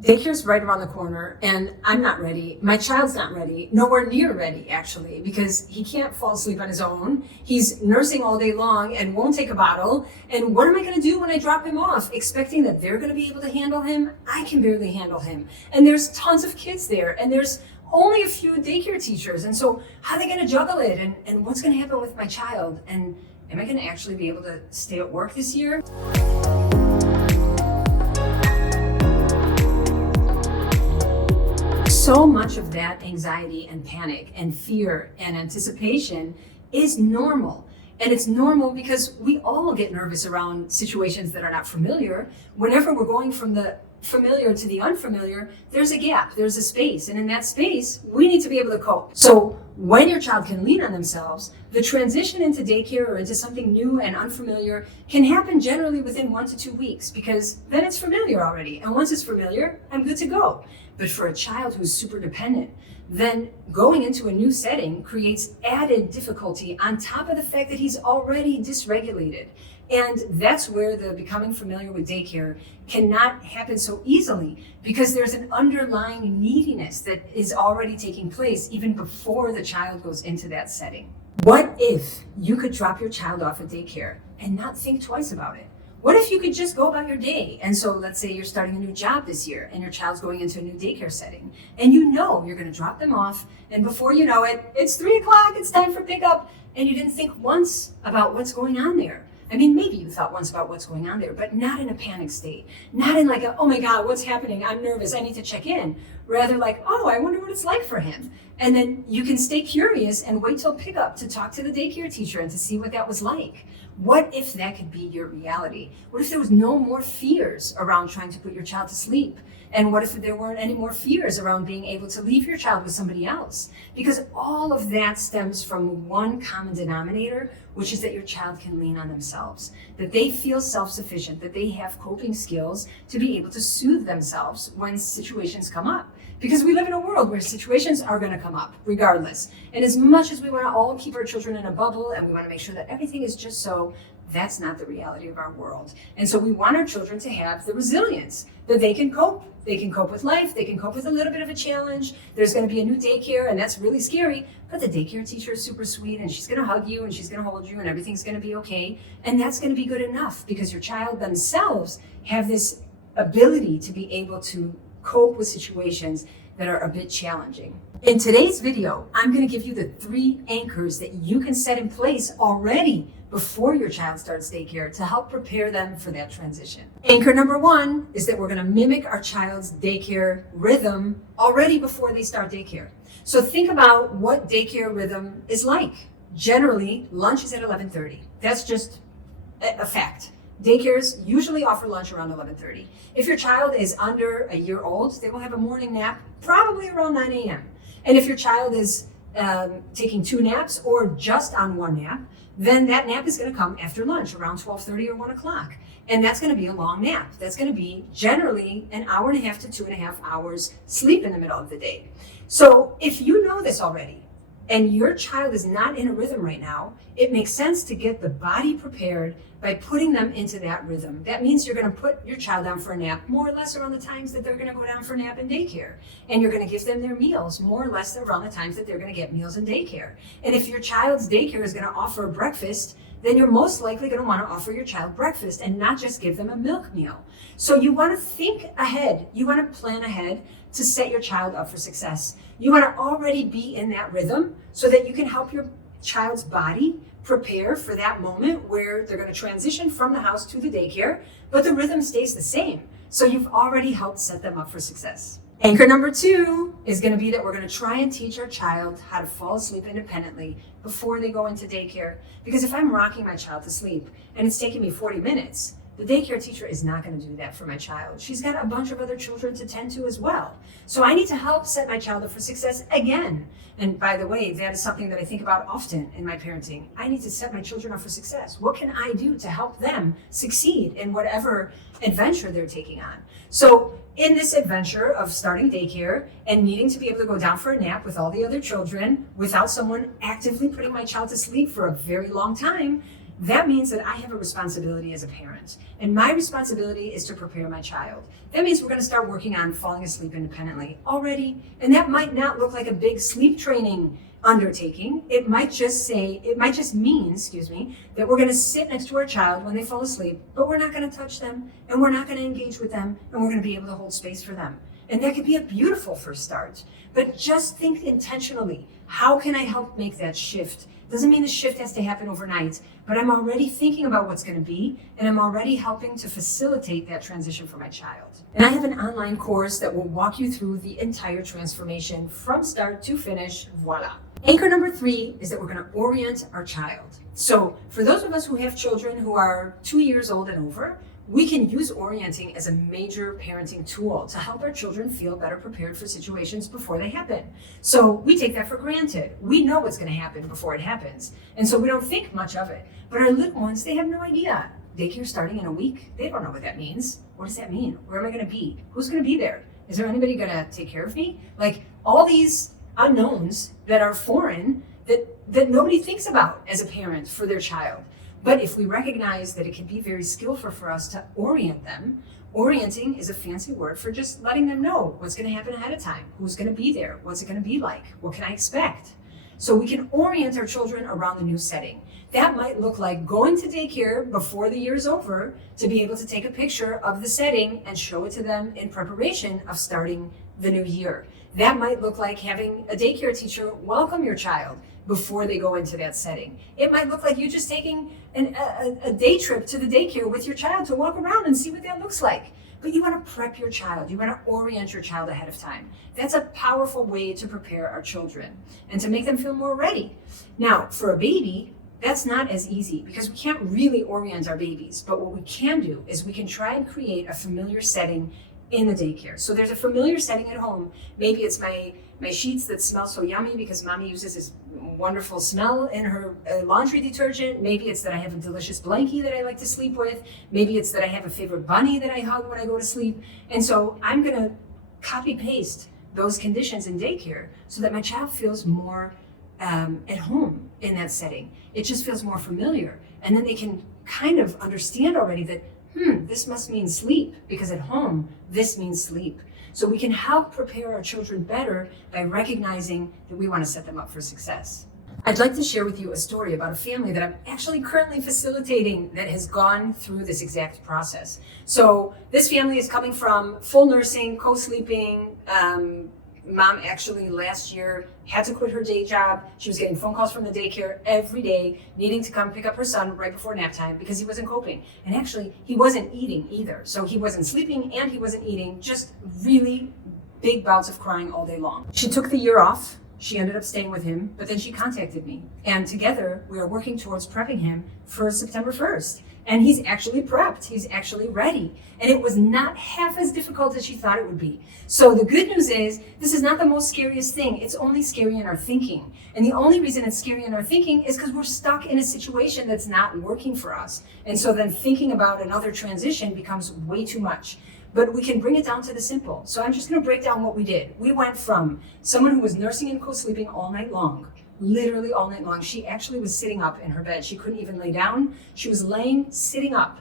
Daycare's right around the corner and I'm not ready. My child's not ready, nowhere near ready actually, because he can't fall asleep on his own. He's nursing all day long and won't take a bottle. And what am I gonna do when I drop him off? Expecting that they're gonna be able to handle him? I can barely handle him. And there's tons of kids there and there's only a few daycare teachers. And so how are they gonna juggle it? And what's gonna happen with my child? And am I gonna actually be able to stay at work this year? So much of that anxiety and panic and fear and anticipation is normal. And it's normal because we all get nervous around situations that are not familiar. Whenever we're going from the familiar to the unfamiliar, there's a gap, there's a space. And in that space, we need to be able to cope. So when your child can lean on themselves, the transition into daycare or into something new and unfamiliar can happen generally within 1 to 2 weeks, because then it's familiar already. And once it's familiar, I'm good to go. But for a child who's super dependent, then going into a new setting creates added difficulty on top of the fact that he's already dysregulated. And that's where the becoming familiar with daycare cannot happen so easily, because there's an underlying neediness that is already taking place even before the child goes into that setting. What if you could drop your child off at daycare and not think twice about it? What if you could just go about your day? And so let's say you're starting a new job this year and your child's going into a new daycare setting, and you know you're going to drop them off, and before you know it, it's 3 o'clock, it's time for pickup, and you didn't think once about what's going on there. I mean, maybe you thought once about what's going on there, but not in a panic state, not in like, oh my God, what's happening? I'm nervous, I need to check in. Rather like, oh, I wonder what it's like for him. And then you can stay curious and wait till pickup to talk to the daycare teacher and to see what that was like. What if that could be your reality? What if there was no more fears around trying to put your child to sleep? And what if there weren't any more fears around being able to leave your child with somebody else? Because all of that stems from one common denominator, which is that your child can lean on themselves, that they feel self-sufficient, that they have coping skills to be able to soothe themselves when situations come up. Because we live in a world where situations are going to come up regardless. And as much as we want to all keep our children in a bubble and we want to make sure that everything is just so, that's not the reality of our world. And so we want our children to have the resilience that they can cope. They can cope with life. They can cope with a little bit of a challenge. There's going to be a new daycare, and that's really scary. But the daycare teacher is super sweet, and she's going to hug you, and she's going to hold you, and everything's going to be okay. And that's going to be good enough, because your child themselves have this ability to be able to cope with situations that are a bit challenging. In today's video, I'm going to give you the 3 anchors that you can set in place already before your child starts daycare to help prepare them for that transition. Anchor number 1 is that we're going to mimic our child's daycare rhythm already before they start daycare. So think about what daycare rhythm is like. Generally, lunch is at 11:30. That's just a fact. Daycares usually offer lunch around 11:30. If your child is under a year old, they will have a morning nap probably around 9 a.m. And if your child is taking 2 naps or just on 1 nap, then that nap is going to come after lunch around 12:30 or 1 o'clock. And that's going to be a long nap. That's going to be generally an hour and a half to 2.5 hours sleep in the middle of the day. So if you know this already, and your child is not in a rhythm right now, it makes sense to get the body prepared by putting them into that rhythm. That means you're going to put your child down for a nap more or less around the times that they're going to go down for a nap in daycare. And you're going to give them their meals more or less around the times that they're going to get meals in daycare. And if your child's daycare is going to offer breakfast, then you're most likely going to want to offer your child breakfast and not just give them a milk meal. So you want to think ahead. You want to plan ahead to set your child up for success. You want to already be in that rhythm so that you can help your child's body prepare for that moment where they're going to transition from the house to the daycare, but the rhythm stays the same. So you've already helped set them up for success. Anchor number 2 is going to be that we're going to try and teach our child how to fall asleep independently before they go into daycare. Because if I'm rocking my child to sleep and it's taking me 40 minutes, the daycare teacher is not going to do that for my child. She's got a bunch of other children to tend to as well. So I need to help set my child up for success again. And by the way, that is something that I think about often in my parenting. I need to set my children up for success. What can I do to help them succeed in whatever adventure they're taking on? So in this adventure of starting daycare and needing to be able to go down for a nap with all the other children without someone actively putting my child to sleep for a very long time, that means that I have a responsibility as a parent. And my responsibility is to prepare my child. That means we're going to start working on falling asleep independently already. And that might not look like a big sleep training undertaking. It might just mean, that we're going to sit next to our child when they fall asleep, but we're not going to touch them, and we're not going to engage with them, and we're going to be able to hold space for them. And that could be a beautiful first start. But just think intentionally, how can I help make that shift? Doesn't mean the shift has to happen overnight, but I'm already thinking about what's going to be, and I'm already helping to facilitate that transition for my child. And I have an online course that will walk you through the entire transformation from start to finish, voila. Anchor number 3 is that we're going to orient our child. So for those of us who have children who are 2 years old and over, we can use orienting as a major parenting tool to help our children feel better prepared for situations before they happen. So we take that for granted. We know what's going to happen before it happens. And so we don't think much of it. But our little ones, they have no idea. Daycare starting in a week, they don't know what that means. What does that mean? Where am I going to be? Who's going to be there? Is there anybody going to take care of me? Like all these unknowns that are foreign that nobody thinks about as a parent for their child. But if we recognize that it can be very skillful for us to orient them, orienting is a fancy word for just letting them know what's going to happen ahead of time, who's going to be there, what's it going to be like, what can I expect? So we can orient our children around the new setting. That might look like going to daycare before the year is over to be able to take a picture of the setting and show it to them in preparation of starting the new year. That might look like having a daycare teacher welcome your child before they go into that setting. It might look like you just taking a day trip to the daycare with your child to walk around and see what that looks like. But you want to prep your child. You want to orient your child ahead of time. That's a powerful way to prepare our children and to make them feel more ready. Now, for a baby, that's not as easy because we can't really orient our babies. But what we can do is we can try and create a familiar setting in the daycare. So there's a familiar setting at home. Maybe it's my sheets that smell so yummy because mommy uses this wonderful smell in her laundry detergent. Maybe it's that I have a delicious blankie that I like to sleep with. Maybe it's that I have a favorite bunny that I hug when I go to sleep. And so I'm going to copy paste those conditions in daycare so that my child feels more at home in that setting. It just feels more familiar. And then they can kind of understand already that, this must mean sleep, because at home, this means sleep. So we can help prepare our children better by recognizing that we want to set them up for success. I'd like to share with you a story about a family that I'm actually currently facilitating that has gone through this exact process. So this family is coming from full nursing, co-sleeping. Mom actually last year had to quit her day job. She was getting phone calls from the daycare every day, needing to come pick up her son right before nap time because he wasn't coping. And actually, he wasn't eating either. So he wasn't sleeping and he wasn't eating, just really big bouts of crying all day long. She took the year off. She ended up staying with him, but then she contacted me. And together, we are working towards prepping him for September 1st. And he's actually prepped. He's actually ready. And it was not half as difficult as she thought it would be. So the good news is, this is not the most scariest thing. It's only scary in our thinking. And the only reason it's scary in our thinking is because we're stuck in a situation that's not working for us. And so then thinking about another transition becomes way too much. But we can bring it down to the simple. So I'm just going to break down what we did. We went from someone who was nursing and co-sleeping all night long, literally all night long. She actually was sitting up in her bed. She couldn't even lay down. She was sitting up.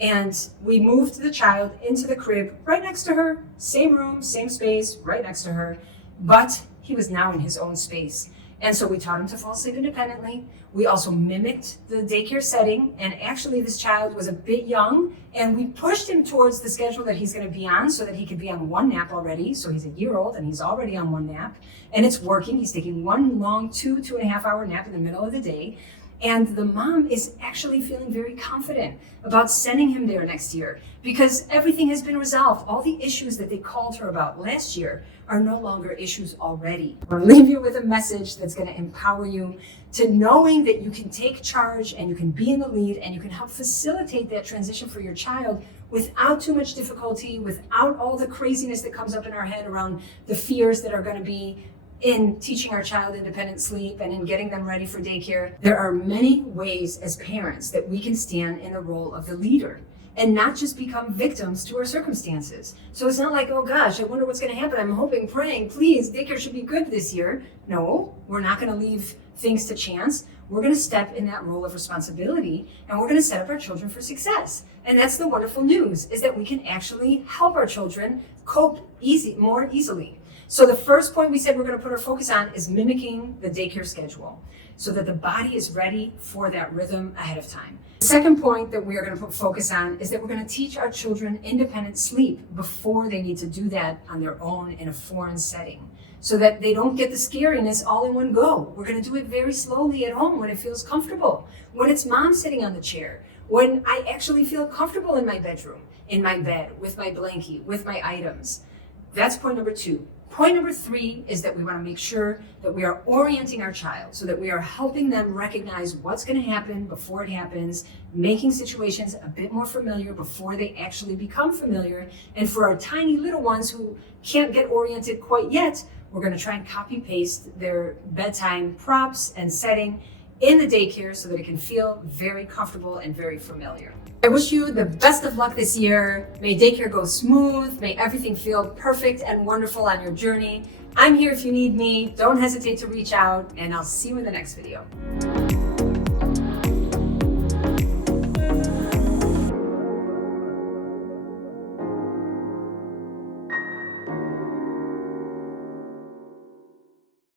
And we moved the child into the crib right next to her, same room, same space, right next to her. But he was now in his own space. And so we taught him to fall asleep independently. We also mimicked the daycare setting. And actually this child was a bit young, and we pushed him towards the schedule that he's going to be on so that he could be on one nap already. So he's a year old and he's already on one nap, and it's working. He's taking one long 2.5 hour nap in the middle of the day. And the mom is actually feeling very confident about sending him there next year because everything has been resolved. All the issues that they called her about last year are no longer issues already. I want to leave you with a message that's going to empower you to knowing that you can take charge and you can be in the lead and you can help facilitate that transition for your child without too much difficulty, without all the craziness that comes up in our head around the fears that are going to be in teaching our child independent sleep and in getting them ready for daycare. There are many ways as parents that we can stand in the role of the leader. and not just become victims to our circumstances. So it's not like, oh gosh, I wonder what's going to happen. I'm hoping, praying, please, daycare should be good this year. No, we're not going to leave things to chance. We're going to step in that role of responsibility, and we're going to set up our children for success. And that's the wonderful news, is that we can actually help our children cope more easily. So the first point we said we're going to put our focus on is mimicking the daycare schedule so that the body is ready for that rhythm ahead of time. The second point that we are going to put focus on is that we're going to teach our children independent sleep before they need to do that on their own in a foreign setting, so that they don't get the scariness all in one go. We're going to do it very slowly at home when it feels comfortable, when it's mom sitting on the chair, when I actually feel comfortable in my bedroom, in my bed, with my blankie, with my items. That's point number 2. Point number 3 is that we want to make sure that we are orienting our child so that we are helping them recognize what's going to happen before it happens, making situations a bit more familiar before they actually become familiar. And for our tiny little ones who can't get oriented quite yet, we're going to try and copy paste their bedtime props and setting in the daycare so that it can feel very comfortable and very familiar. I wish you the best of luck this year. May daycare go smooth. May everything feel perfect and wonderful on your journey. I'm here if you need me. Don't hesitate to reach out, and I'll see you in the next video.